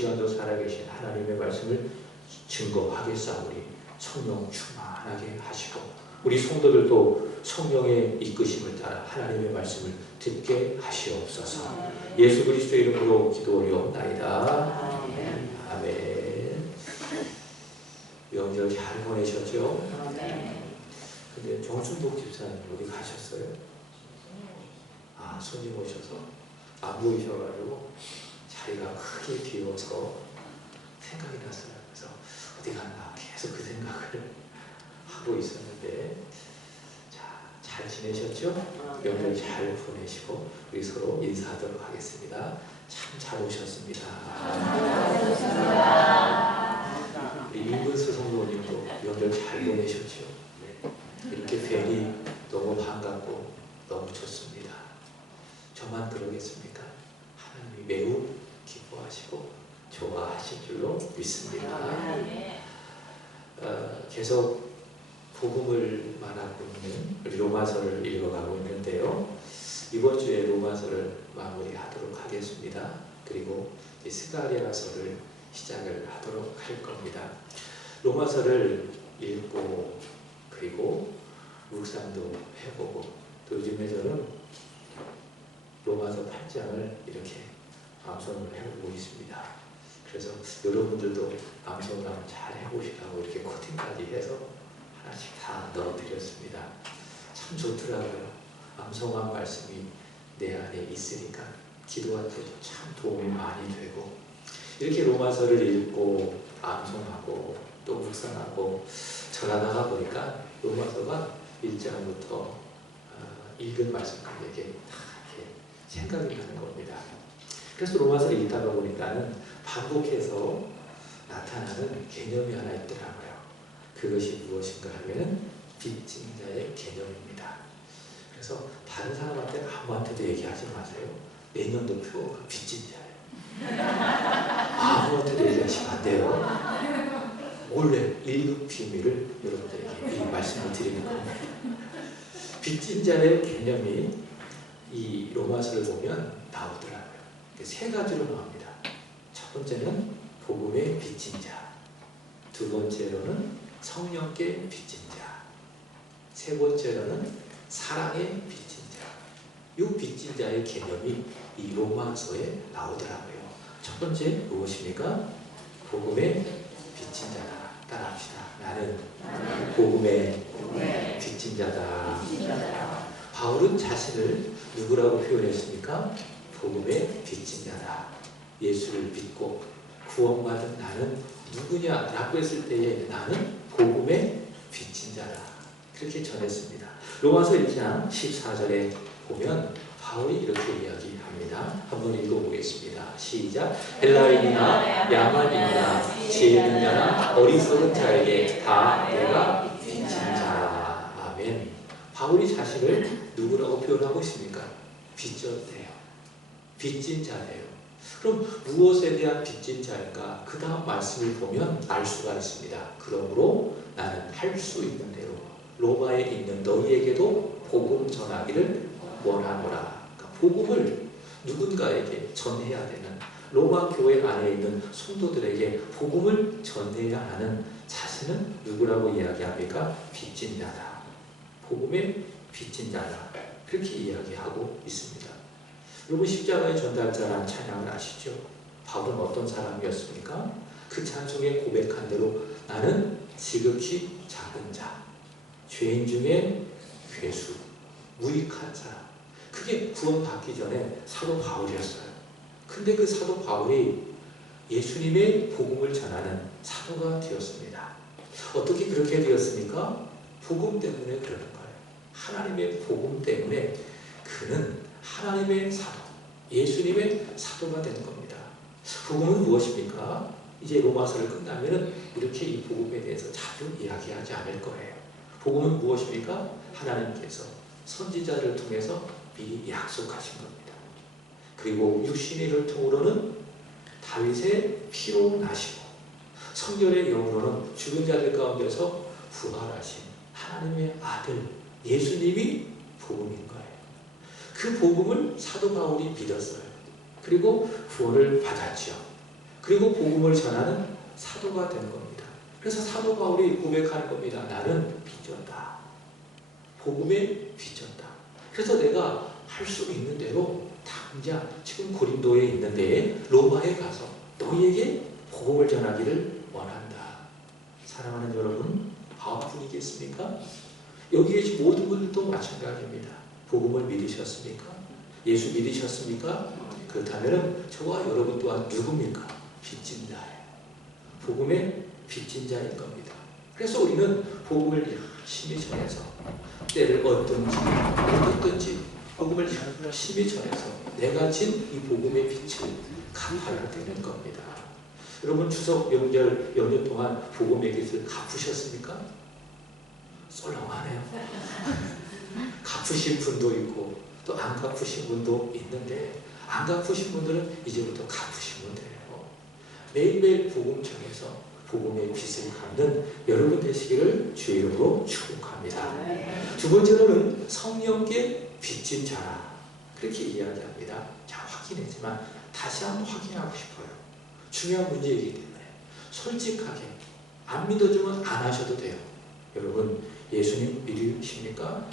시간도 살아계신 하나님의 말씀을 증거하겠사오니 성령 충만하게 하시고 우리 성도들도 성령의 이끄심을 따라 하나님의 말씀을 듣게 하시옵소서. 예수 그리스도의 이름으로 기도하옵나이다. 아멘. 명절 잘 보내셨죠? 근데 정순복 집사님 어디 가셨어요? 손님 오셔서 안 보이셔가지고 자리가 크게 비워서 생각이 났어요. 그래서 어디 갔나 계속 그 생각을 하고 있었는데, 자, 잘 지내셨죠? 명절 잘 보내시고 우리 서로 인사하도록 하겠습니다. 참 잘 오셨습니다. 우리 임근수 성도님도 명절 잘 보내셨죠? 이렇게 뵈니 너무 반갑고 너무 좋습니다. 저만 그러겠습니까? 하나님이 매우 기뻐하시고 좋아하실 줄로 믿습니다. 계속 복음을 말하고 있는 우리 로마서를 읽어가고 있는데요. 이번 주에 로마서를 마무리하도록 하겠습니다. 그리고 스가랴서를 시작을 하도록 할 겁니다. 로마서를 읽고 그리고 묵상도 해보고 또 요즘에 저는 로마서 8장을 이렇게 암송을 해보고 있습니다. 그래서 여러분들도 암송을 한번 잘 해보시라고 이렇게 코팅까지 해서 하나씩 다 넣어드렸습니다. 참 좋더라고요. 암송한 말씀이 내 안에 있으니까 기도할 때도 참 도움이 많이 되고, 이렇게 로마서를 읽고 암송하고 또 묵상하고 전하다가 보니까 로마서가 1장부터 읽은 말씀까지 이렇게 다 이렇게 생각이 나는 겁니다. 그래서 로마서를 읽다가 보니까는 반복해서 나타나는 개념이 하나 있더라고요. 그것이 무엇인가 하면 빚진 자의 개념입니다. 그래서 다른 사람한테 아무한테도 얘기하지 마세요. 내년도 표 빚진 자예요. 아무한테도 얘기하시면 안 돼요. 원래 1급 비밀을 여러분들에게 미리 말씀을 드리는 겁니다. 빚진 자의 개념이 이 로마서를 보면 나오더라고요. 세 가지로 나옵니다. 첫 번째는 복음의 빚진 자, 두 번째로는 성령께 빚진 자, 세 번째로는 사랑의 빚진 자. 이 빚진 자의 개념이 이 로마서에 나오더라고요. 첫 번째 무엇입니까? 복음의 빚진 자다. 따라합시다. 나는 복음의 빚진 자다. 바울은 자신을 누구라고 표현했습니까? 복음의 빚진 자다. 예수를 믿고 구원받은 나는 누구냐? 라고 했을 때에 나는 복음의 빚진 자다. 그렇게 전했습니다. 로마서 1장 14절에 보면 바울이 이렇게 이야기합니다. 한번 읽어보겠습니다. 시작. 헬라인이나 야만인이나 지혜 있는 자나 어리석은 자에게 다 내가 빚진 자라. 아멘. 바울이 자신을 누구라고 표현하고 있습니까? 빚졌대요. 빚진 자예요. 그럼 무엇에 대한 빚진 자인가? 그 다음 말씀을 보면 알 수가 있습니다. 그러므로 나는 할 수 있는 대로 로마에 있는 너희에게도 복음 전하기를 원하노라. 그러니까 복음을 누군가에게 전해야 되는, 로마 교회 안에 있는 성도들에게 복음을 전해야 하는 자신은 누구라고 이야기합니까? 빚진 자다. 복음의 빚진 자다. 그렇게 이야기하고 있습니다. 여러분, 십자가의 전달자라는 찬양을 아시죠? 바울은 어떤 사람이었습니까? 그 찬송에 고백한 대로 나는 지극히 작은 자, 죄인 중에 괴수, 무익한 사람. 그게 구원받기 전에 사도 바울이었어요. 근데 그 사도 바울이 예수님의 복음을 전하는 사도가 되었습니다. 어떻게 그렇게 되었습니까? 복음 때문에 그러는 거예요. 하나님의 복음 때문에 그는 하나님의 사도, 예수님의 사도가 되는 겁니다. 복음은 무엇입니까? 이제 로마서를 끝나면 이렇게 이 복음에 대해서 자주 이야기하지 않을 거예요. 복음은 무엇입니까? 하나님께서 선지자를 통해서 미리 약속하신 겁니다. 그리고 육신의 통으로는 다윗의 피로 나시고 성결의 영으로는 죽은 자들 가운데서 부활하신 하나님의 아들 예수님이 복음인 거예요. 그 복음을 사도 바울이 믿었어요. 그리고 구원을 받았죠. 그리고 복음을 전하는 사도가 되는 겁니다. 그래서 사도 바울이 고백하는 겁니다. 나는 빚졌다. 복음에 빚졌다. 그래서 내가 할 수 있는 대로 당장 지금 고린도에 있는데 로마에 가서 너희에게 복음을 전하기를 원한다. 사랑하는 여러분, 바울뿐이겠습니까? 여기 계신 모든 분들도 마찬가지입니다. 복음을 믿으셨습니까? 예수 믿으셨습니까? 그렇다면 저와 여러분 또한 누굽니까? 빚진 자예요. 복음의 빚진 자인 겁니다. 그래서 우리는 복음을 열심히 전해서 때를 얻든지 복음을 열심히 전해서 내가 진 이 복음의 빛을 갚아야 되는 겁니다. 여러분 추석 명절 연휴 동안 복음의 빚을 갚으셨습니까? 썰렁하네요. 갚으신 분도 있고 또 안 갚으신 분도 있는데 안 갚으신 분들은 이제부터 갚으시면 돼요. 매일매일 복음 전해서 복음의 빚을 갚는 여러분 되시기를 주의 이름으로 축복합니다. 두 번째로는 성령께 빚진 자라 그렇게 이야기합니다. 자, 확인했지만 다시 한번 확인하고 싶어요. 중요한 문제이기 때문에 솔직하게 안 믿어주면 안 하셔도 돼요. 여러분 예수님 믿으십니까?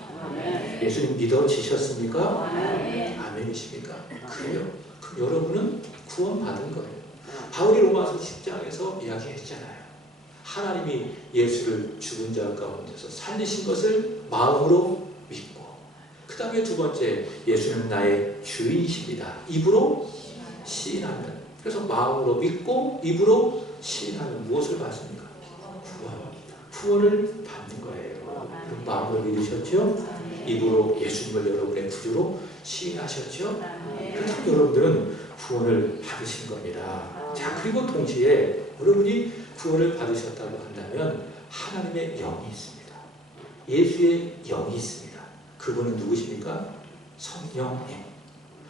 예수님 믿어지셨습니까? 아멘이십니까? 그래요. 그럼 여러분은 구원받은 거예요. 바울이 로마서 10장에서 이야기했잖아요. 하나님이 예수를 죽은 자 가운데서 살리신 것을 마음으로 믿고 그 다음에 두 번째 예수는 나의 주인이십니다. 입으로 시인하면 그래서 마음으로 믿고 입으로 시인하면 무엇을 받습니까? 구원을 받는 거예요. 그럼 마음으로 믿으셨죠? 입으로 예수님을 여러분의 구주로 시인하셨죠? 그렇다면 여러분들은 구원을 받으신 겁니다. 자, 그리고 동시에 여러분이 구원을 받으셨다고 한다면 하나님의 영이 있습니다. 예수의 영이 있습니다. 그분은 누구십니까? 성령님.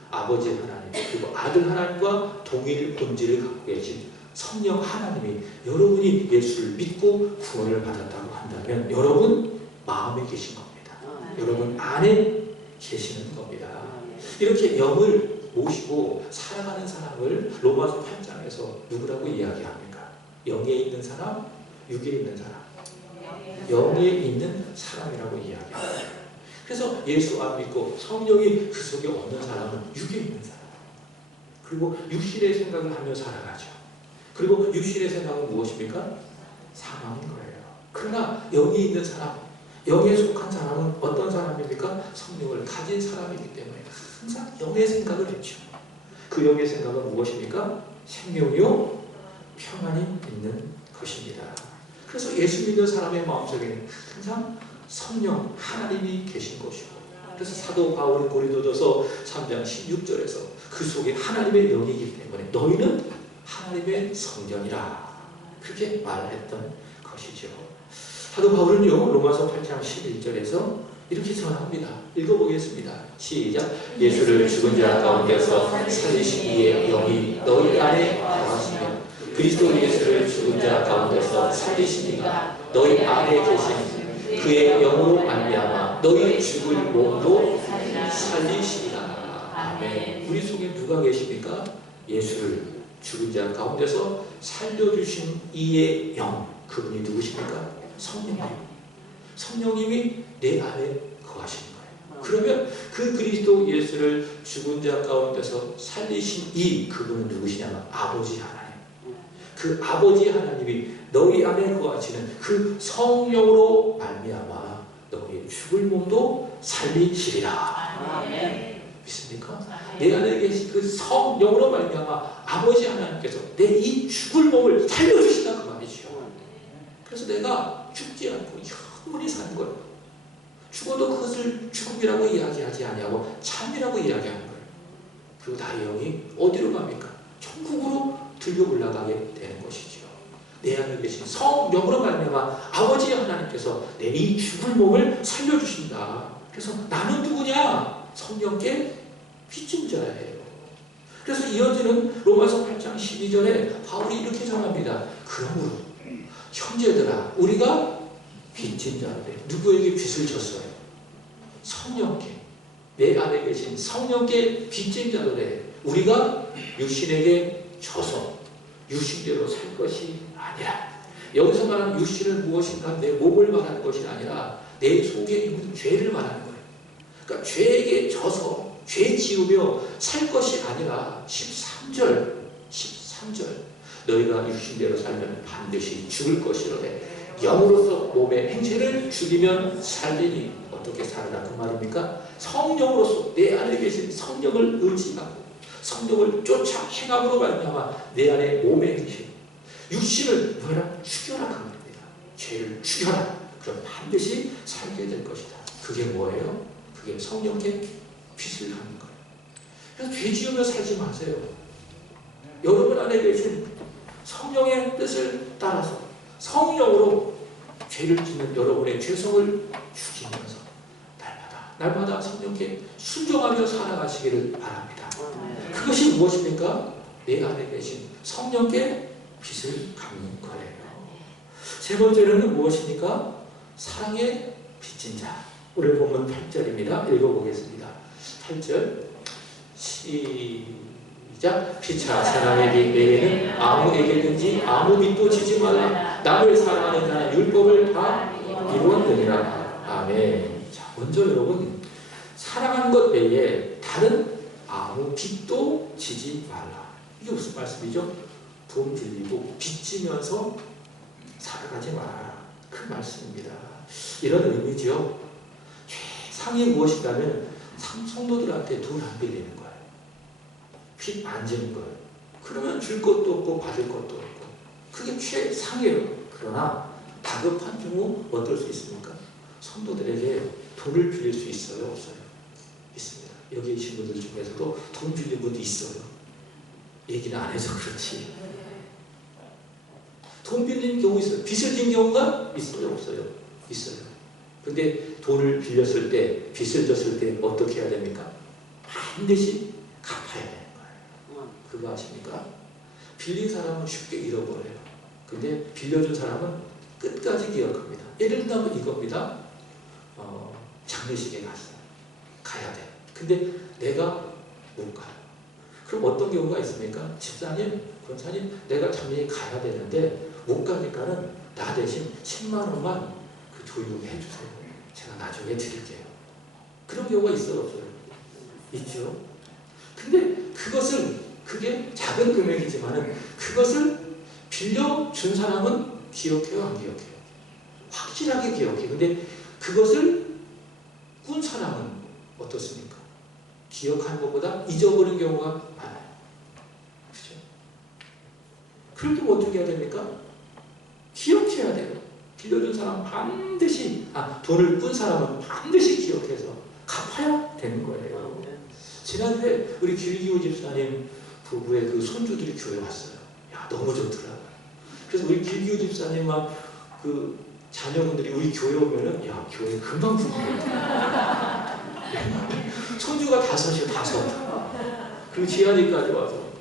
아버지 하나님 그리고 아들 하나님과 동일 본질을 갖고 계신 성령 하나님이 여러분이 예수를 믿고 구원을 받았다고 한다면 여러분 마음에 계신 겁니다. 여러분 안에 계시는 겁니다. 이렇게 영을 모시고 살아가는 사람을 로마서 8장에서 누구라고 이야기합니까? 영에 있는 사람, 육에 있는 사람. 영에 있는 사람이라고 이야기합니다. 그래서 예수 안 믿고 성령이 그 속에 없는 사람은 육에 있는 사람. 그리고 육신의 생각을 하며 살아가죠. 그리고 육신의 생각은 무엇입니까? 사망인 거예요. 그러나 영이 있는 사람, 영에 속한 사람은 어떤 사람입니까? 성령을 가진 사람이기 때문에 항상 영의 생각을 했죠. 그 영의 생각은 무엇입니까? 생명이요 평안이 있는 것입니다. 그래서 예수 믿는 사람의 마음속에는 항상 성령 하나님이 계신 것이고 그래서 사도 바울이 고린도전서 3장 16절에서 그 속에 하나님의 영이기 때문에 너희는 하나님의 성전이라 그렇게 말했던 것이죠. 사도 바울은요 로마서 8장 11절에서 이렇게 전합니다. 읽어보겠습니다. 시작. 예수를 죽은 자 가운데서 살리신 이의 영이 너희 안에 거하시며 그리스도 예수를 죽은 자 가운데서 살리신 이가 너희 안에 계신 그의 영으로 말미암아 너희 죽을 몸도 살리시리라. 아멘. 우리 속에 누가 계십니까? 예수를 죽은 자 가운데서 살려주신 이의 영. 그분이 누구십니까? 성령님. 성령님이 내 안에 거하시는 거예요. 그러면 그 그리스도 예수를 죽은 자 가운데서 살리신 이 그분은 누구시냐면 아버지 하나님. 그 아버지 하나님이 너희 안에 거하시는 그 성령으로 말미암아 너희 죽을 몸도 살리시리라. 믿습니까? 내 안에 계신 그 성령으로 말미암아 아버지 하나님께서 내 이 죽을 몸을 살려주신다 그 말이죠. 그래서 내가 죽지 않고 영원히 사는 거예요. 죽어도 그것을 죽음이라고 이야기하지 아니하고 참이라고 이야기하는 거예요. 그리고 나의 영이 어디로 갑니까? 천국으로 들려 올라가게 되는 것이죠. 내 안에 계신 성령으로 말미암아 아버지 하나님께서 내 이 죽을 몸을 살려주신다. 그래서 나는 누구냐? 성령께 빚진 자예요. 그래서 이어지는 로마서 8장 12절에 바울이 이렇게 전합니다. 그러므로 형제들아 우리가 빚진 자인데 누구에게 빚을 졌어요? 성령께. 내 안에 계신 성령께 빚진 자들에 우리가 육신에게 져서 육신대로 살 것이 아니라, 여기서 말하는 육신은 무엇인가? 내 몸을 말하는 것이 아니라 내 속에 있는 죄를 말하는 거예요. 그러니까 죄에게 져서 죄 지으며 살 것이 아니라 13절 너희가 육신대로 살면 반드시 죽을 것이로되 영으로서 몸의 행체를 죽이면 살리니. 어떻게 살아라 그 말입니까? 성령으로서 내 안에 계신 성령을 의지하고 성령을 쫓아 행함으로 말미암아 내 안에 몸의 행체, 육신을 뭐라? 죽여라 그 말입니다. 죄를 죽여라. 그럼 반드시 살게 될 것이다. 그게 뭐예요? 그게 성령께 빚을 하는 거예요. 그래서 죄 지으며 살지 마세요. 여러분 안에 계신 성령의 뜻을 따라서 성령으로 죄를 짓는 여러분의 죄성을 죽이면서 날마다 성령께 순종하며 살아가시기를 바랍니다. 그것이 무엇입니까? 내 안에 계신 성령께 빚을 갚는 거예요. 세 번째로는 무엇입니까? 사랑의 빚진 자. 오늘 본문 8절입니다. 읽어보겠습니다. 8절 시작. 피차 사랑의 빚 내게는 아무에게든지 아무 빚도 지지 말라. 남을 사랑하는 자는 율법을 다 이루었느니라. 아멘. 자, 먼저 여러분, 사랑하는 것 외에 다른 아무 빚도 지지 말라. 이게 무슨 말씀이죠? 돈 빌리고 빚지면서 살아가지 마라. 그 말씀입니다. 이런 의미죠. 최상이 무엇이냐면 성도들한테 돈 안 빌리는 거예요. 빚 안 지는 거예요. 그러면 줄 것도 없고 받을 것도 없고, 그게 최상이에요. 그러나 다급한 경우 어떨 수 있습니까? 성도들에게 돈을 빌릴 수 있어요? 없어요? 있습니다. 여기 계신 분들 중에서도 돈 빌린 분도 있어요. 얘기는 안 해서 그렇지. 돈 빌린 경우 있어요. 빚을 진 경우가 있어요? 없어요? 있어요. 근데 돈을 빌렸을 때, 빚을 졌을 때 어떻게 해야 됩니까? 반드시 갚아야 되는 거예요. 그거 아십니까? 빌린 사람은 쉽게 잃어버려요. 근데 빌려준 사람은 끝까지 기억합니다. 예를 들면 이겁니다. 장례식에 가야 돼. 근데 내가 못 가요. 그럼 어떤 경우가 있습니까? 집사님, 권사님, 내가 장례에 가야 되는데 못 가니까는 나 대신 10만 원만 그 조용히 해주세요. 제가 나중에 드릴게요. 그런 경우가 있어요, 없어요? 있죠. 근데 그게 작은 금액이지만은 그것을 빌려준 사람은 기억해요, 안 기억해요? 확실하게 기억해요. 근데 그것을 꾼 사람은 어떻습니까? 기억하는 것보다 잊어버린 경우가 많아요. 그죠? 그럴 때 어떻게 해야 됩니까? 기억해야 돼요. 빌려준 사람 반드시, 돈을 꾼 사람은 반드시 기억해서 갚아야 되는 거예요. 지난주에 우리 길기호 집사님 부부의 그 손주들이 교회 왔어요. 야, 너무 좋더라. 그래서 우리 길기호 집사님만 그 자녀분들이 우리 교회 오면은, 야, 교회 금방 부부거든. 손주가 5이요, 5. 그리고 지한이까지 와서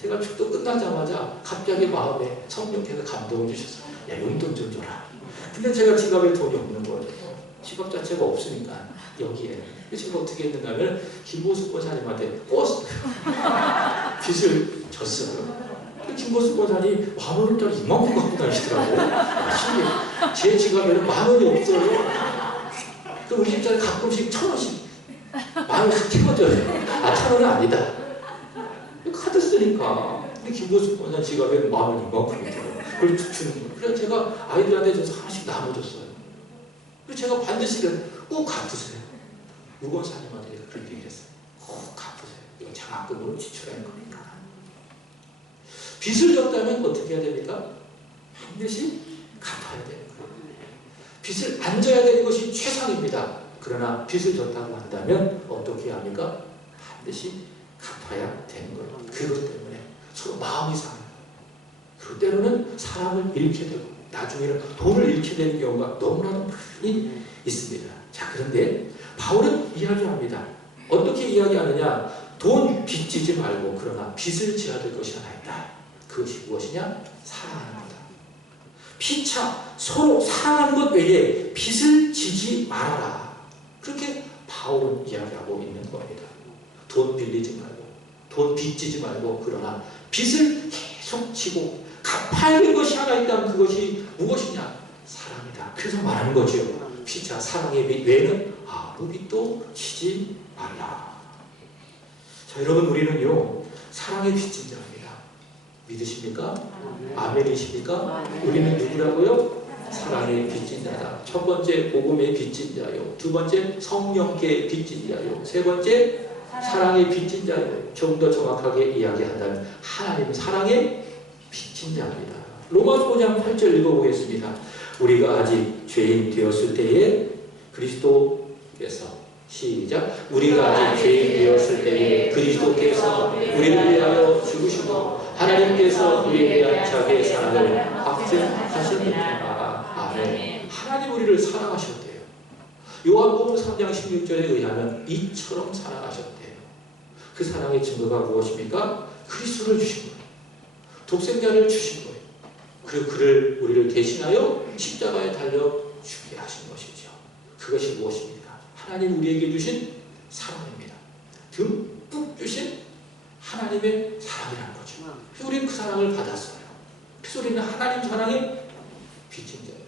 제가 축도 끝나자마자 갑자기 마음에 성령께서 감동을 주셨어요. 야, 용돈 좀 줘라. 근데 제가 지갑에 돈이 없는 거예요. 지갑 자체가 없으니까 여기에. 그래서 제가 어떻게 했는가 하면 김보수 권사님한테 버스 빚을 줬어요. 김보수 권사님 10,000원짜리 이만큼 갖고 다니시더라고요. 제 지갑에는 10,000원이 없어요. 그럼 우리 집사님 가끔씩 1,000원씩 10,000원씩 찍어줘요. 1,000원은 아니다. 카드 쓰니까. 근데 김보수 권사 지갑에는 10,000원 이만큼 있더라고요. 그걸 툭 주는 거예요. 그래서 제가 아이들한테 줘서 하나씩 나눠줬어요. 그래서 제가 반드시 꼭 갚으세요. 우건사님한테 그렇게 얘기했어요. 꼭 갚으세요. 이거 장학금으로 지출할 거니까. 빚을 졌다면 어떻게 해야 됩니까? 반드시 갚아야 되는 거예요. 빚을 안 져야 되는 것이 최상입니다. 그러나 빚을 졌다고 한다면 어떻게 해야 합니까? 반드시 갚아야 되는 거예요. 그것 때문에 서로 마음이 상해요. 그리고 때로는 사람을 잃게 되고 나중에는 돈을 잃게 되는 경우가 너무나도 많이 있습니다. 자, 그런데 바울은 이야기합니다. 어떻게 이야기하느냐? 돈 빚지지 말고 그러나 빚을 지어야 될 것이 하나 있다. 그것이 무엇이냐? 사랑하는 거다. 피차 서로 사랑하는 것 외에 빚을 지지 말아라. 그렇게 바울은 이야기하고 있는 겁니다. 돈 빌리지 말고 돈 빚지지 말고 그러나 빚을 계속 지고 갚아야 될 것이 하나 있다면 그것이 무엇이냐? 사랑이다. 그래서 말하는 거죠. 피차 사랑의 빛 외에는 아무 빛도 치지 말라. 자, 여러분, 우리는요 사랑의 빚진 자입니다. 믿으십니까? 아멘이십니까? 우리는 누구라고요? 사랑의 빚진 자다. 첫 번째 복음의 빚진 자요. 두 번째 성령께 빚진 자요. 세 번째 사랑의 빚진 자요. 좀 더 정확하게 이야기한다면 하나님 사랑의 빚진 자입니다. 로마서 5장 8절 읽어보겠습니다. 우리가 아직 죄인 되었을 때에 그리스도께서 시작. 우리가 아직 죄인 되었을 때에 그리스도께서 우리를 위하여 죽으시고 하나님께서 우리에 대한 자기의 사랑을 확증하셨느니라. 아멘. 하나님 우리를 사랑하셨대요. 요한복음 3장 16절에 의하면 이처럼 사랑하셨대요. 그 사랑의 증거가 무엇입니까? 그리스도를 주신 거예요. 독생자를 주신 거예요. 그리고 그를 우리를 대신하여 십자가에 달려 죽게 하신 것이죠. 그것이 무엇입니까? 하나님 우리에게 주신 사랑입니다. 듬뿍 주신 하나님의 사랑이라는 거죠. 그래서 우리는 그 사랑을 받았어요. 그래서 우리는 하나님 사랑의 빚진 자예요.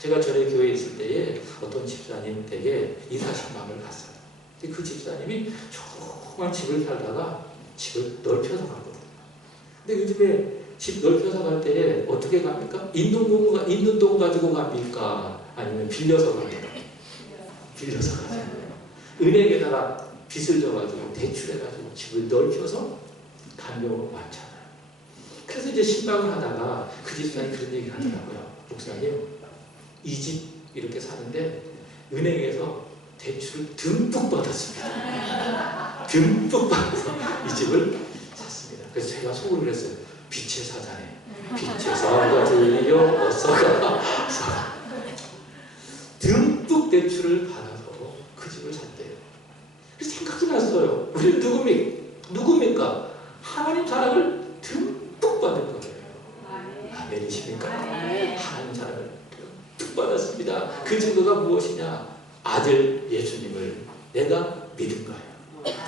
제가 전에 교회에 있을 때에 어떤 집사님 댁에 이사신방을 갔어요. 근데 그 집사님이 조그만 집을 살다가 집을 넓혀서 갔거든요. 근데 요즘에 집 넓혀서 갈 때에 어떻게 갑니까? 있는 돈 가지고 갑니까? 아니면 빌려서 갑니까? 빌려서 가죠. 은행에다가 빚을 져가지고 대출해가지고 집을 넓혀서 간 경우가 많잖아요. 그래서 이제 신방을 하다가 그 집사님이 그런 얘기를 하더라고요. 목사님, 이 집 이렇게 사는데 은행에서 대출을 듬뿍 받았습니다. 듬뿍 받아서 이 집을 샀습니다. 그래서 제가 속으로 그랬어요. 빛의 사자네. 빛의 사자가 들려 어서가. 듬뿍 대출을 받아서 그 집을 샀대요. 그래서 생각이 났어요. 우리는 누굽니까? 하나님 사랑을 듬뿍 받은 거예요. 아멘이십니까? 하나님 사랑을 듬뿍 받았습니다. 그 증거가 무엇이냐? 아들 예수님을 내가 믿은 거예요.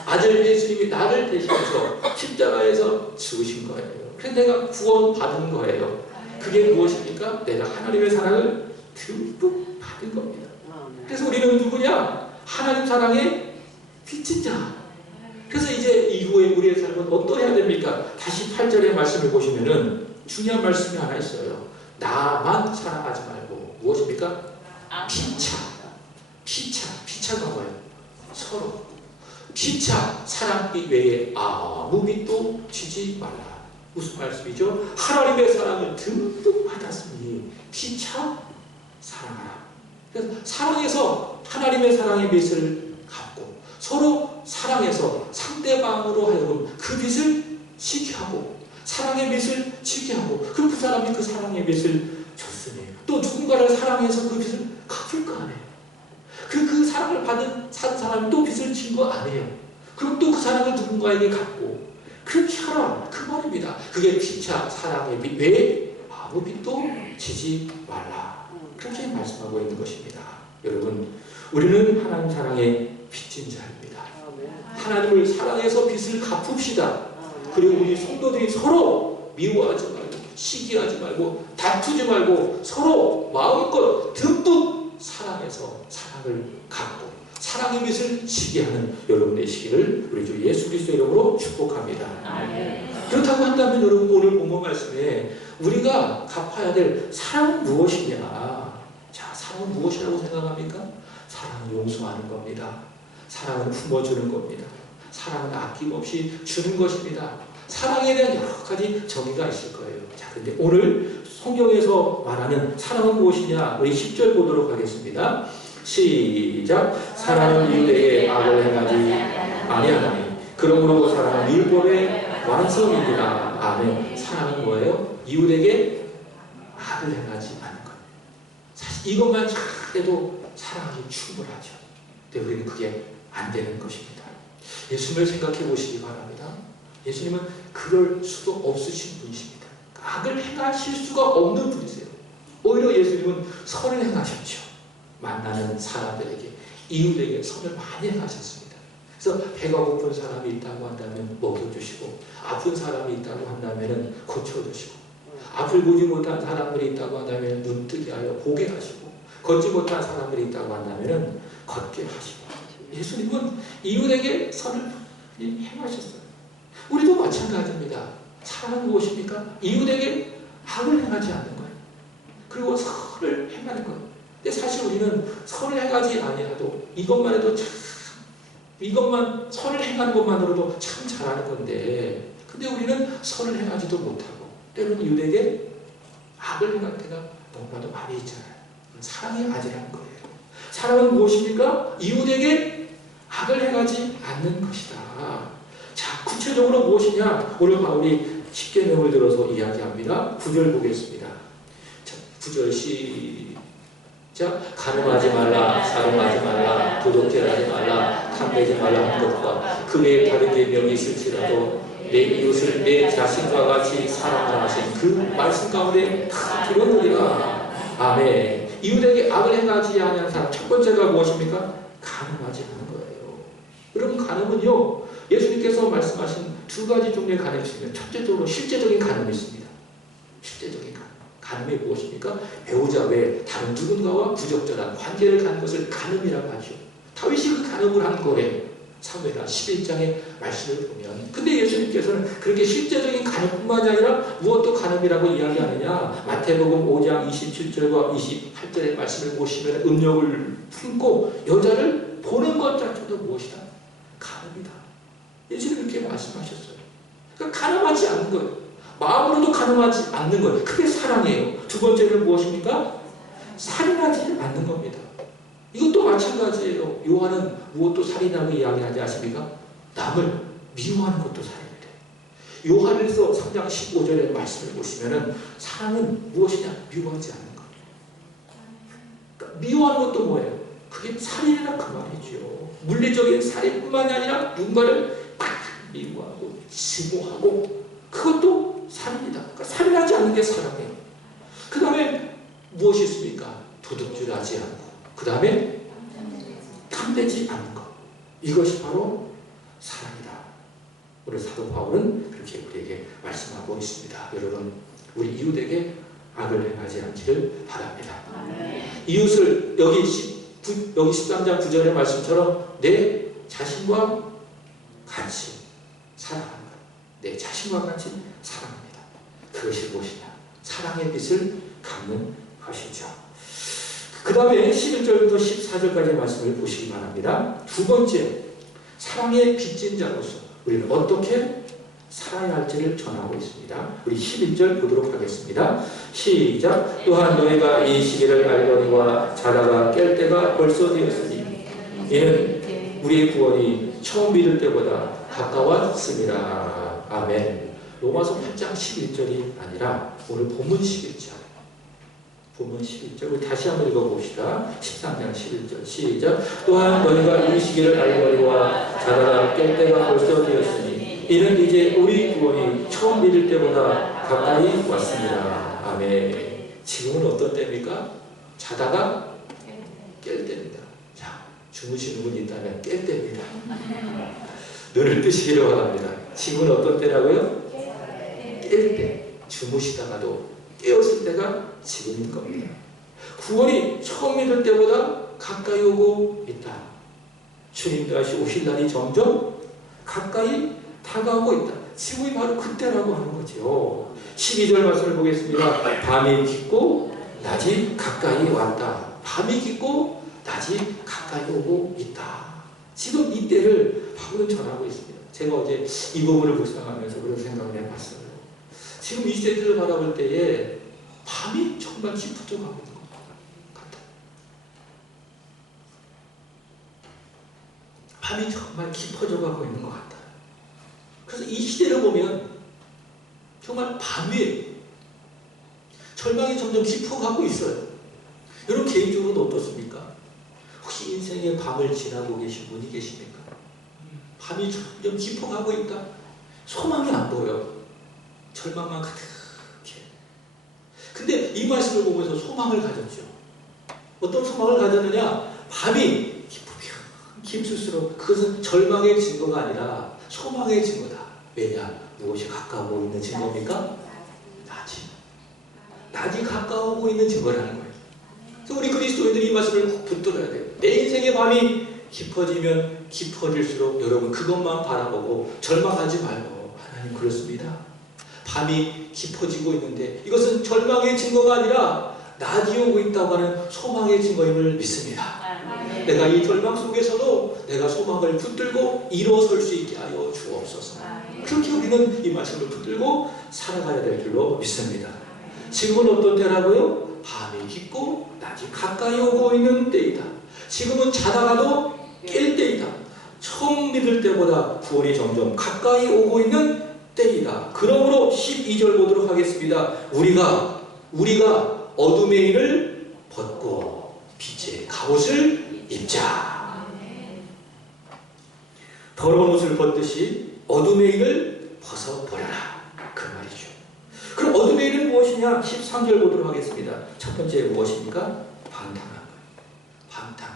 아들 예수님이 나를 대신해서 십자가에서 죽으신 거예요. 그래서 내가 구원받은 거예요. 그게 무엇입니까? 내가 하나님의 사랑을 듬뿍 받은 겁니다. 그래서 우리는 누구냐? 하나님 사랑의 빚진 자. 그래서 이제 이후에 우리의 삶은 어떠해야 됩니까? 다시 8절의 말씀을 보시면은 중요한 말씀이 하나 있어요. 나만 사랑하지 말고 무엇입니까? 피차가 뭐예요? 서로. 피차, 사랑빛 외에 아무 빛도 지지 말라. 무슨 말씀이죠? 하나님의 사랑을 듬뿍 받았으니 피차 사랑하라. 그래서 사랑해서 하나님의 사랑의 빛을 갚고 서로 사랑해서 상대방으로 하여금 그 빛을 지게 하고 사랑의 빛을 지게 하고 그럼 그 사람이 그 사랑의 빛을 줬으니 또 누군가를 사랑해서 그 빛을 갚을 거 아니에요. 그 사랑을 받은 사람이 또 빚을 진 거 아니에요. 그럼 또 그 사랑을 누군가에게 갚고 그렇게 하라 그 말입니다. 그게 피차 사랑의 빛 외에 아무 빛도 지지 말라. 그렇게 말씀하고 있는 것입니다. 여러분, 우리는 하나님 사랑의 빚진 자입니다. 하나님을 사랑해서 빚을 갚읍시다. 그리고 우리 성도들이 서로 미워하지 말고 시기하지 말고 다투지 말고 서로 마음껏 듬뿍 사랑해서 사랑을 갚고 사랑의 빛을 지게 하는 여러분 되시기를 우리 주 예수 그리스도의 이름으로 축복합니다. 그렇다고 한다면 여러분 오늘 본문 말씀에 우리가 갚아야 될 사랑은 무엇이냐? 자, 사랑은 무엇이라고 생각합니까? 사랑은 용서하는 겁니다. 사랑은 품어주는 겁니다. 사랑은 아낌없이 주는 것입니다. 사랑에 대한 여러 가지 정의가 있을 거예요. 자, 근데 오늘 성경에서 말하는 사랑은 무엇이냐? 우리 10절 보도록 하겠습니다. 시작. 사랑은 이웃에게 악을 행하지 아니하나니 그러므로 사랑은 율법의 완성이니라. 아멘. 사랑은 뭐예요? 이웃에게 악을 행하지 않는 것. 사실 이것만 잘해도 사랑이 충분하죠. 근데 우리는 그게 안 되는 것입니다. 예수님을 생각해 보시기 바랍니다. 예수님은 그럴 수도 없으신 분이십니다. 악을 행하실 수가 없는 분이세요. 오히려 예수님은 선을 행하셨죠. 만나는 사람들에게 이웃에게 선을 많이 행하셨습니다. 그래서 배가 고픈 사람이 있다고 한다면 먹여주시고, 아픈 사람이 있다고 한다면 고쳐주시고, 앞을 보지 못한 사람들이 있다고 한다면 눈뜨게 하여 보게 하시고, 걷지 못한 사람들이 있다고 한다면 걷게 하시고, 예수님은 이웃에게 선을 행하셨어요. 우리도 마찬가지입니다. 사랑은 무엇입니까? 이웃에게 악을 행하지 않는 거예요. 그리고 선을 행하는 거예요. 근데 사실 우리는 선을 행하지 아니하도 이것만 해도 참, 이것만 선을 행하는 것만으로도 참 잘하는 건데, 근데 우리는 선을 행하지도 못하고 때로는 이웃에게 악을 행할 때가 너무나도 많이 있잖아요. 사랑이 아니라는 거예요. 사랑은 무엇입니까? 이웃에게 악을 행하지 않는 것이다. 자, 구체적으로 무엇이냐? 오늘 바울이 10계명을 들어서 이야기합니다. 9절 보겠습니다. 자, 9절 시작. 간음하지 말라, 살인하지 말라, 도둑질하지 말라, 탐내지 말라 하는 것과 그 외에 다른 계명이 있을지라도 내 이웃을 내 자신과 같이 사랑하라 하신 그 말씀 가운데 다 들어오리라. 아멘. 이웃에게 악을 행하지 않는 사람 첫 번째가 무엇입니까? 간음하지 않는 거예요. 여러분, 간음은요, 예수님께서 말씀하신 두 가지 종류의 간음이 있습니다. 첫째적으로 실제적인 간음이 있습니다. 실제적인 간음. 간음이 무엇입니까? 배우자 외에 다른 누군가와 부적절한 관계를 갖는 것을 간음이라고 하죠. 다윗이 그 간음을 한 거예요. 사무엘하 11장의 말씀을 보면. 근데 예수님께서는 그렇게 실제적인 간음뿐만이 아니라 무엇도 간음이라고 이야기하느냐. 마태복음 5장 27절과 28절의 말씀을 보시면 음욕을 품고 여자를 보는 것 자체도 무엇이다? 간음이다. 예수님이 그렇게 말씀하셨어요. 그러니까 간음하지 않는 거예요. 마음으로도 간음하지 않는 거예요. 그게 사랑이에요. 두 번째는 무엇입니까? 살인하지 않는 겁니다. 이것도 마찬가지예요. 요한은 무엇도 살인하고 이야기하지 않습니까? 남을 미워하는 것도 살인이래요. 요한일서 3장 15절의 말씀을 보시면 사랑은 무엇이냐? 미워하지 않는 것. 그러니까 미워하는 것도 뭐예요? 그게 살인이라 그 말이죠. 물리적인 살인뿐만이 아니라 누군가를 미워하고 증오하고 그것도 살인이다. 그러니까 살인하지 않는 게 사랑이에요. 그 다음에 무엇이 있습니까? 도둑질하지 않고, 그 다음에 탐내지 않는 것. 이것이 바로 사랑이다. 오늘 사도 바울은 그렇게 우리에게 말씀하고 있습니다. 여러분, 우리 이웃에게 악을 행하지 않기를 바랍니다. 이웃을 여기 13장 9절의 말씀처럼 내 자신과 같이 사랑하는 것. 내 자신과 같이 사랑합니다. 그것이 무엇이냐? 사랑의 빛을 갖는 것이죠. 그 다음에 11절부터 14절까지의 말씀을 보시기 바랍니다. 두 번째, 사랑의 빚진 자로서 우리는 어떻게 살아야 할지를 전하고 있습니다. 우리 11절 보도록 하겠습니다. 시작. 또한 너희가 이 시기를 알거니와 자다가 깰 때가 벌써 되었으니 이는 우리의 구원이 처음 믿을 때보다 가까웠습니다. 아멘. 로마서 8장 11절이 아니라 오늘 본문 11절. 본문 11절. 우리 다시 한번 읽어봅시다. 13장 11절. 시작. 또한 너희가 이 시기를 알거니와 자다가 깰 때가 벌써 되었으니 이는 이제 우리 구원이 처음 믿을 때보다 가까이 왔습니다. 아멘. 지금은 어떤 때입니까? 자다가 깰 때입니다. 자, 주무시는 분이 있다면 깰 때입니다. 눈을 뜨시기를 바랍니다. 지금은 어떤 때라고요? 깰 때. 주무시다가도 깨었을 때가 지금인 겁니다. 구원이 처음 믿을 때보다 가까이 오고 있다. 주님 다시 오실 날이 점점 가까이 다가오고 있다. 지금이 바로 그때라고 하는 거죠. 12절 말씀을 보겠습니다. 밤이 깊고 낮이 가까이 왔다. 밤이 깊고 낮이 가까이 오고 있다. 지금 이때를 바울은 전하고 있습니다. 제가 어제 이 부분을 묵상하면서 그런 생각을 해봤어요. 지금 이 시대를 바라볼 때에 밤이 정말 깊어져 가고 있는 것 같아요. 밤이 정말 깊어져 가고 있는 것 같아요. 그래서 이 시대를 보면 정말 밤이 절망이 점점 깊어가고 있어요. 여러분 개인적으로는 어떻습니까? 혹시 인생의 밤을 지나고 계신 분이 계십니까? 밤이 점점 깊어가고 있다. 소망이 안 보여. 절망만 가득해. 근데 이 말씀을 보면서 소망을 가졌죠. 어떤 소망을 가졌느냐? 밤이 깊으면 힘쓸수록 그것은 절망의 증거가 아니라 소망의 증거다. 왜냐? 무엇이 가까워 있는 증거입니까? 낮이 가까워오고 있는 증거라는 거예요. 그래서 우리 그리스도인들이 이 말씀을 꼭 붙들어야 돼요. 내 인생의 밤이 깊어지면 깊어질수록 여러분 그것만 바라보고 절망하지 말고, 하나님 그렇습니다. 밤이 깊어지고 있는데 이것은 절망의 증거가 아니라 낮이 오고 있다고 하는 소망의 증거임을 믿습니다. 내가 이 절망 속에서도 내가 소망을 붙들고 일어설 수 있게 하여 주옵소서. 그렇게 우리는 이 말씀을 붙들고 살아가야 될 줄로 믿습니다. 지금은 어떤 때라고요? 밤이 깊고 낮이 가까이 오고 있는 때이다. 지금은 자다가도 깰 때이다. 처음 믿을 때보다 구원이 점점 가까이 오고 있는 때이다. 그러므로 12절 보도록 하겠습니다. 우리가 어둠의 일을 벗고 빛의 갑옷을 입자. 더러운 옷을 벗듯이 어둠의 일을 벗어버려라. 그 말이죠. 그럼 어둠의 일은 무엇이냐? 13절 보도록 하겠습니다. 첫 번째 무엇입니까? 방탕한 거예요. 방탕.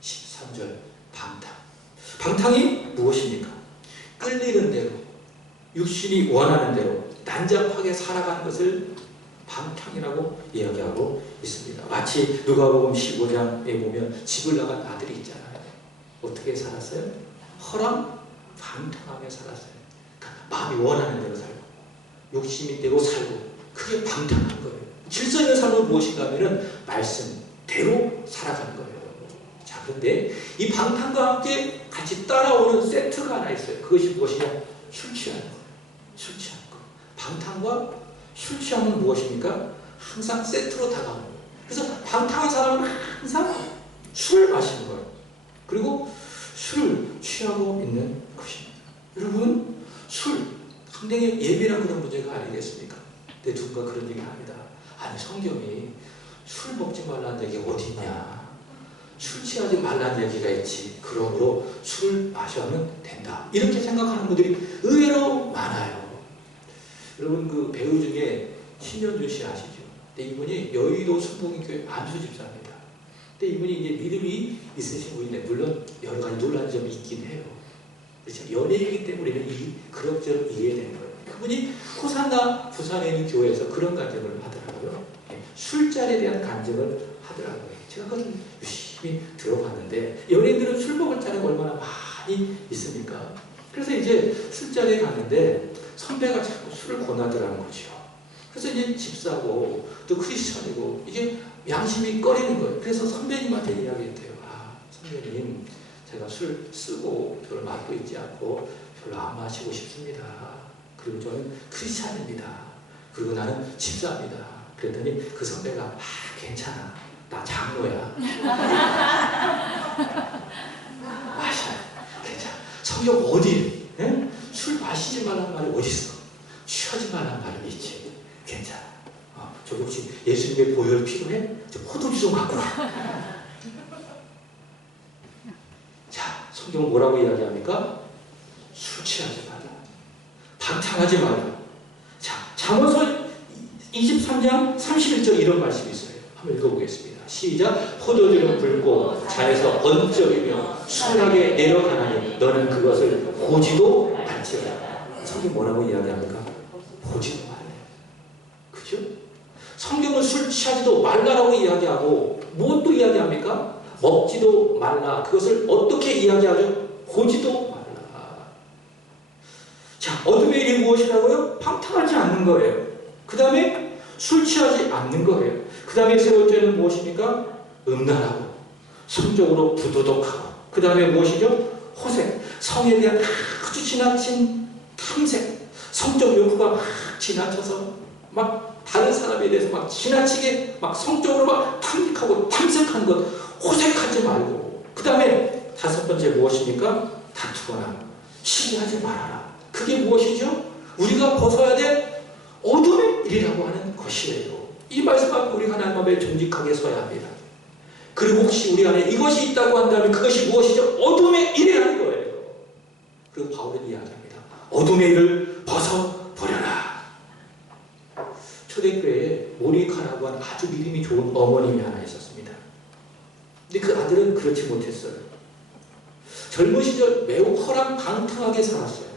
13절 방탕. 방탕이 무엇입니까? 끌리는 대로, 육신이 원하는 대로 난잡하게 살아가는 것을 방탕이라고 이야기하고 있습니다. 마치 누가복음 15장에 보면 집을 나간 아들이 있잖아요. 어떻게 살았어요? 방탕하게 살았어요. 그러니까 마음이 원하는 대로 살고 욕심이 되고 살고, 그게 방탕한 거예요. 질서 있는 삶은 무엇인가 하면은 말씀대로 살아가는 거예요. 자, 그런데 이 방탕과 함께 같이 따라오는 세트가 하나 있어요. 그것이 무엇이냐? 술 취하는 거예요. 술 취하는 거. 방탕과 술 취함은 무엇입니까? 항상 세트로 다가오는 거예요. 그래서 방탕한 사람은 항상 술을 마시는 거예요. 그리고 술을 취하고 있는 것입니다. 여러분, 술 상당히 예민한 그런 문제가 아니겠습니까? 내 누군가 그런 얘기를 합니다. 아니, 성경이 술 먹지 말라는 얘기가 어디 있냐? 술 취하지 말라는 얘기가 있지. 그러므로 술을 마셔면 된다. 이렇게 생각하는 분들이 의외로 많아요. 여러분, 그 배우 중에 신현주 씨 아시죠? 근데 이분이 여의도 순복음교회 안수 집사입니다. 근데 이분이 이제 믿음이 있으신 분인데, 물론 여러 가지 놀란 점이 있긴 해요. 그렇죠? 연예인이기 때문에 그럭저럭 이해되는 거예요. 그분이 호산나 부산에 있는 교회에서 그런 간증을 하더라고요. 술자리에 대한 간증을 하더라고요. 제가 그걸 열심히 들어봤는데, 연예인들은 술 먹을 자리가 얼마나 많이 있습니까? 그래서 이제 술자리에 갔는데 선배가 자꾸 술을 권하더라는 거죠. 그래서 이제 집사고 또 크리스천이고 이게 양심이 꺼리는 거예요. 그래서 선배님한테 이야기했대요. 아, 선배님, 제가 술 쓰고 별로 맛도 있지 않고 별로 안 마시고 싶습니다. 그리고 저는 크리스찬입니다. 그리고 나는 집사입니다. 그랬더니 그 선배가, 아, 괜찮아. 나 장로야. 마셔. 괜찮아. 성경 어디? 예? 술 마시지 말라는 말이 어디 있어? 취하지 말라는 말이 있지. 괜찮아. 저기 혹시 예수님의 보혈 필요해? 저 포도주 좀 갖고 와. 자, 성경은 뭐라고 이야기합니까? 술 취하지 말라. 방탕하지 말라. 자, 잠언서 23장 31절 이런 말씀이 있어요. 한번 읽어보겠습니다. 시작. 포도주는 붉고 자에서 번쩍이며 순하게 내려가나니 너는 그것을 보지도 않지라. 성경 뭐라고 이야기합니까? 보지도 말래. 그죠? 성경은 술 취하지도 말라라고 이야기하고 무엇도 이야기합니까? 먹지도 말라. 그것을 어떻게 이야기하죠? 보지도 말라. 자, 어둠의 일이 무엇이라고요? 방탕하지 않는 거예요. 그 다음에 술 취하지 않는 거예요. 그 다음에 세 번째는 무엇입니까? 음란하고 성적으로 부도덕하고, 그 다음에 무엇이죠? 호색, 성에 대한 아주 지나친 탐색, 성적 욕구가 막 지나쳐서 막 다른 사람에 대해서 막 지나치게 막 성적으로 막 탐닉하고 탐색하는 것, 호색하지 말고. 그 다음에 다섯 번째 무엇입니까? 다투거나 시기하지 말아라. 그게 무엇이죠? 우리가 벗어야 될 어둠의 일이라고 하는 것이에요. 이 말씀 앞에 우리 하나님 앞에 정직하게 서야 합니다. 그리고 혹시 우리 안에 이것이 있다고 한다면 그것이 무엇이죠? 어둠의 일이라는 거예요. 그리고 바울은 이야기합니다. 어둠의 일을 벗어버려라. 초대교회에 모니카라고 하는 아주 믿음이 좋은 어머님이 하나 있었습니다. 근데 그 아들은 그렇지 못했어요. 젊은 시절 매우 허랑방탕하게 살았어요.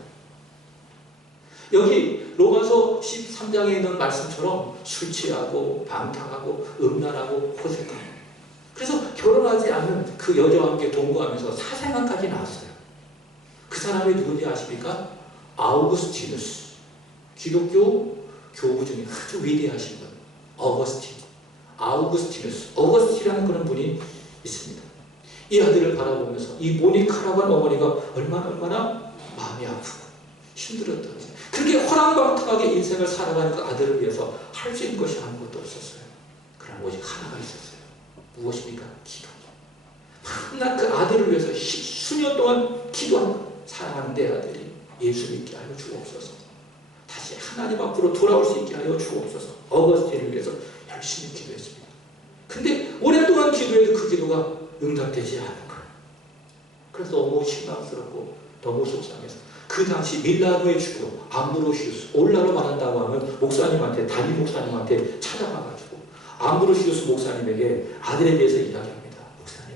여기 로마서 13장에 있는 말씀처럼 술 취하고 방탕하고 음란하고 호색하고, 그래서 결혼하지 않은 그 여자와 함께 동거하면서 사생아까지 낳았어요. 그 사람이 누군지 아십니까? 아우구스티누스. 기독교 교부 중에 아주 위대하신 분, 어거스틴. 아우구스티누스, 어거스틴이라는 그런 분이 있습니다. 이 아들을 바라보면서 이 모니카라고 하는 어머니가 얼마나 마음이 아프고 힘들었던 거죠. 그렇게 호랑방탕하게 인생을 살아가는 그 아들을 위해서 할 수 있는 것이 아무것도 없었어요. 그러나 오직 하나가 있었어요. 무엇입니까? 기도. 맨날 그 아들을 위해서 수년 동안 기도한 사랑하는 내 아들이 예수 믿게 하여 주옵소서. 다시 하나님 앞으로 돌아올 수 있게 하여 주옵소서. 어거스틴을 위해서 열심히 기도했습니다. 근데 오랫동안 기도해도 그 기도가 응답되지 않은 거예요. 그래서 너무 실망스럽고 너무 속상해서 그 당시 밀라노의 주교 암브로시우스, 오늘날로 말한다고 하면 목사님한테, 담임 목사님한테 찾아가가지고 암브로시우스 목사님에게 아들에 대해서 이야기합니다. 목사님,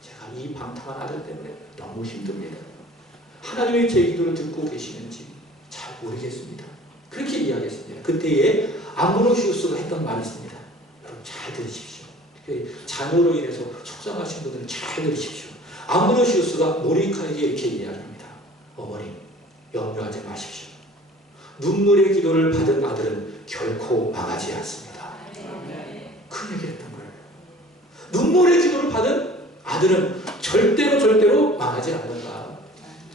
제가 이 방탕한 아들 때문에 너무 힘듭니다. 하나님이 제 기도를 듣고 계시는지 잘 모르겠습니다. 그렇게 이야기했습니다. 그때에 암브로시우스가 했던 말이 있습니다. 여러분 잘 들으십시오. 자녀로 인해서 속상하신 분들은 잘 들으십시오. 암브로시우스가 모니카에게 이렇게 이야기합니다. 어머님, 염려하지 마십시오. 눈물의 기도를 받은 아들은 결코 망하지 않습니다. 그 얘기를 했던 거예요. 눈물의 기도를 받은 아들은 절대로 망하지 않는다.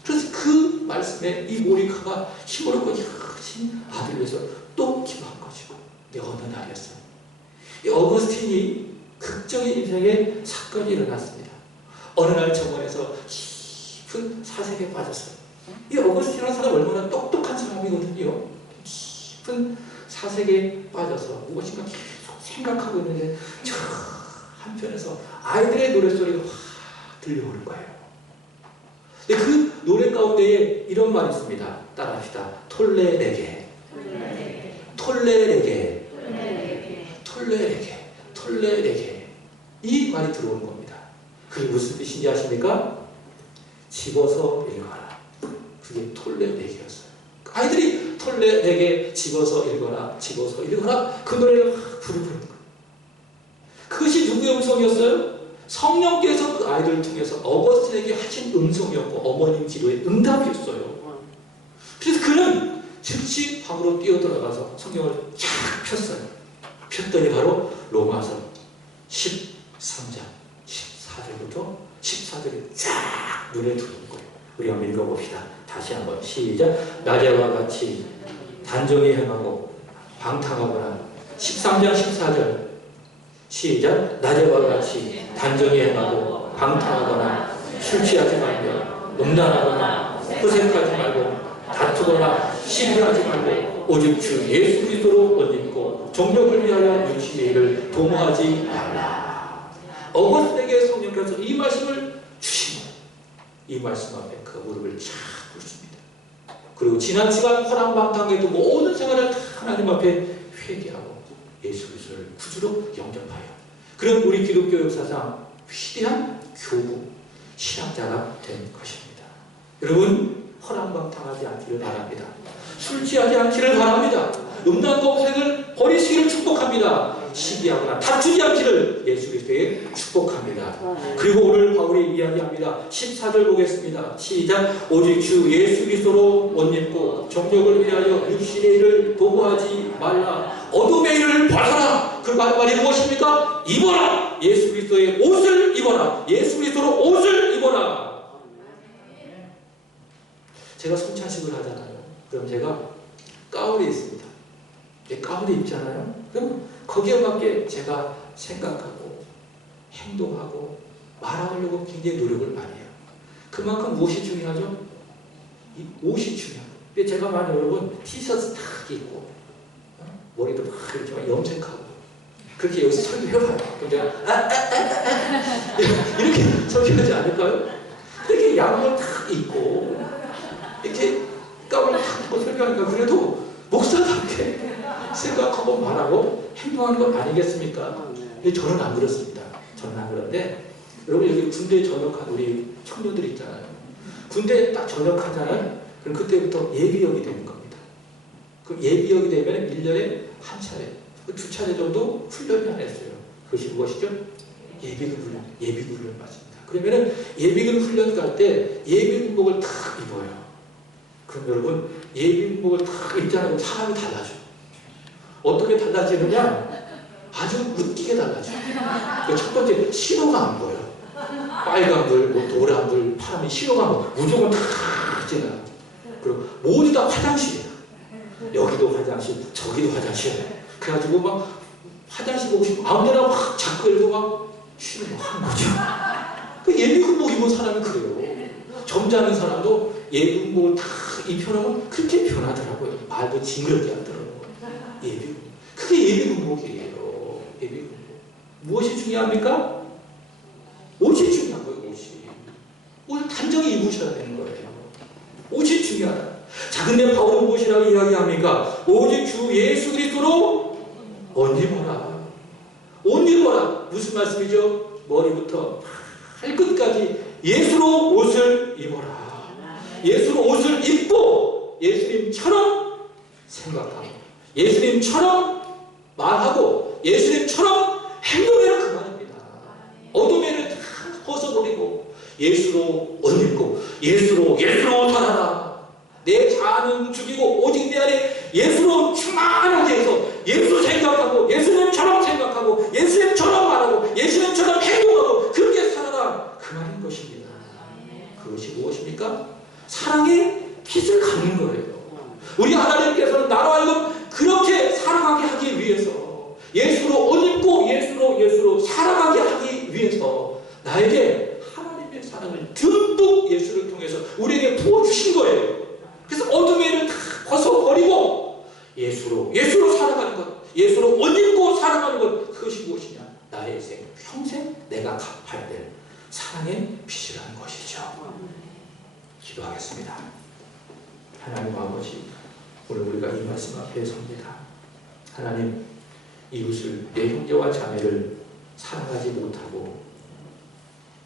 그래서 그 말씀에 이 모니카가 힘을 얻고 하신 아들을 위해서 또 기도한 것이고, 어느 날이었어요. 이 어거스틴이 극적인 인생의 사건이 일어났습니다. 어느 날 정원에서 깊은 사색에 빠졌어요. 이 어거스틴이라는 사람 얼마나 똑똑한 사람이거든요. 깊은 사색에 빠져서 무엇인가 계속 생각하고 있는데 저 한편에서 아이들의 노랫소리가 확 들려오는 거예요. 근데 그 노래 가운데에 이런 말이 있습니다. 따라합시다. 톨레레게, 톨레레게, 톨레레게, 톨레레게. 이 말이 들어오는 겁니다. 그게 무슨 뜻인지 아십니까? 집어서 읽어라. 그게 톨레레게였어요. 아이들이 톨레레게 집어서 읽어라, 집어서 읽어라. 그 노래를 막 부르는 거예요. 그것이 누구의 음성이었어요? 성령께서 그 아이들을 통해서 어거스틴에게 하신 음성이었고 어머님 기도의 응답이었어요. 그래서 그는 즉시 방으로 뛰어들어가서 성경을 쫙 폈어요. 폈더니 바로 로마서 13장 14절부터 14절이 쫙 눈에 들어온 거예요. 우리 한번 읽어봅시다. 다시 한번 시작. 낮에와 같이 단정히 행하고 방탕하거나 13장 14절 시작. 낮에와 같이 단정히 행하고 방탕하거나 술 취하지 말며 음란하거나 호색하지 말고 다투거나 시비하지 말고 오직 주 예수 그리스도로 옷 입고 정력을 위하여 유치의 일을 도모하지 말라. 어거스틴에게 성령께서 이 말씀을 주시고 이 말씀 앞에 그 무릎을 착 꿇습니다. 그리고 지난 시간 호랑방탕에도 모든 생활을 다 하나님 앞에 회개하고 예수 그리스도를 구주로 영접하여 그런 우리 기독교 역사상 위대한 교부 신학자가 된 것입니다. 여러분 허랑방탕하지 않기를 바랍니다. 술 취하지 않기를 바랍니다. 음란과 호색을 버리시기를 축복합니다. 시기하거나 다투지 않기를 예수 그리스도에 축복합니다. 그리고 오늘 바울이 이야기합니다. 14절 보겠습니다. 시작. 오직 주 예수 그리스도로 옷 입고 정욕을 위하여 육신의 일을 도모하지 말라. 어둠의 일을 벗어라. 그 말이 무엇입니까? 입어라. 예수 그리스도의 옷을 입어라. 예수 그리스도로 옷을 입어라. 제가 성찬식을 하잖아요. 그럼 제가 가운이 있습니다. 가운이 입잖아요. 그럼 거기에 맞게 제가 생각하고 행동하고 말하려고 굉장히 노력을 많이 해요. 그만큼 무엇이 중요하죠? 이 옷이 중요해요. 근데 제가 만약 여러분 티셔츠 딱 입고 머리도 막 이렇게 염색하고 그렇게 여기서 설교해봐요. 그럼 제가 이렇게 설교하지 않을까요? 이렇게 양말 딱 입고 이렇게 가운을 딱 입고 설교하니까 그래도 목사답게 생각하고 말하고 행동하는 것 아니겠습니까? 근데 저는 안 그렇습니다. 저는 안 그런데 여러분 여기 군대 전역한 우리 청년들 있잖아요. 군대 딱 전역하잖아요. 그럼 그때부터 예비역이 되는 겁니다. 그 예비역이 되면 1년에 한 차례, 2차례 정도 훈련이 안 했어요. 그것이 무엇이죠? 예비군 훈련, 예비군을 맞습니다. 그러면은 예비군 훈련 갈 때 예비군복을 탁 입어요. 그럼 여러분 예비군복을 탁 입자마자 사람이 달라져. 어떻게 달라지느냐? 아주 웃기게 달라져요. 첫 번째 신호가 안 보여. 빨간불, 뭐 노란불, 파란불 신호가 안 보여. 무조건 탁 지나가. 그리고 모두 다 화장실이야. 여기도 화장실, 저기도 화장실. 그래가지고 막 화장실 보고 싶고 아무데나 확 잡고 열고 막 쉬는 거 하는 거죠. 그 예비군복 입은 사람이 그래요. 점잖은 사람도 예비군복을 다 입혀놓으면 그렇게 변하더라고요. 말도 징그럽게 하더라고요. 예비군. 그게 예비군복이에요. 예비군복. 무엇이 중요합니까? 옷이 중요한 거예요. 옷을 단정히 입으셔야 되는 거예요. 옷이 중요하다. 자, 근데 바울은 무엇이라고 이야기합니까? 오직 주 예수 그리스도로 옷 입어라. 옷 입어라. 무슨 말씀이죠? 머리부터 발끝까지 예수로 옷을 입어라. 예수로 옷을 입고 예수님처럼 생각하고 예수님처럼 말하고 예수님처럼 행동해라 그 말입니다. 어둠에는 다 벗어버리고 예수로 옷 입고 예수로 살아라. 내 자아는 죽이고 오직 내 안에 예수로 충만하게 해서 예수 생각하고 예수님처럼 생각하고 예수님처럼 말하고 예수님처럼 행동하고 그렇게 살아라 그 말인 것입니다. 그것이 무엇입니까? 사랑의 빛을 갖는 거예요. 우리 하나님께서는 나로 하여금 그렇게 살아가게 하기 위해서 예수로 옷 입고 예수로 살아가게 하기 위해서 나에게 하나님의 사랑을 듬뿍 예수를 통해서 우리에게 부어주신 거예요. 그래서 어둠에는 다 벗어버리고 예수로 살아가는 것, 예수로 옷 입고 살아가는 것, 그것이 무엇이냐? 나의 평생 내가 갚아야 될 사랑의 빛이라는 것이죠. 기도하겠습니다. 하나님 아버지, 오늘 우리가 이 말씀 앞에 섭니다. 하나님, 이웃을 내 형제와 자매를 사랑하지 못하고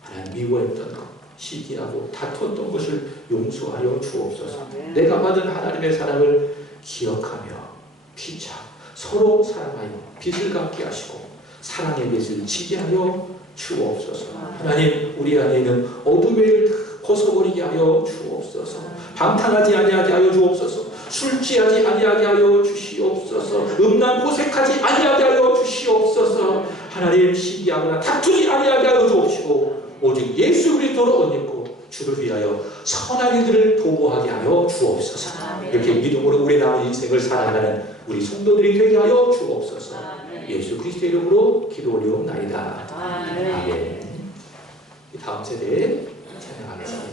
하나님 미워했던 것, 시기하고 다퉜던 것을 용서하여 주옵소서. 내가 받은 하나님의 사랑을 기억하며 피차 서로 사랑하여 빛을 갖게 하시고 사랑의 빛을 지게 하여 주옵소서. 하나님, 우리 안에 있는 어둠을 벗어버리게 하여 주옵소서. 방탕하지 아니하게 하여 주옵소서. 술 취하지 아니하게 하여 주시옵소서. 음란 호색하지 아니하게 하여 주시옵소서. 하나님, 시기하거나 다투지 아니하게 하여 주옵시고 오직 예수 그리스도로 옷 입고 주를 위하여 선한 일들을 도모하게 하여 주옵소서. 이렇게 믿음으로 우리 남은 인생을 살아가는 우리 성도들이 되게 하여 주옵소서. 예수 그리스도의 이름으로 기도 올리옵나이다. 아멘. 다음 세대에 찬양하겠습니다.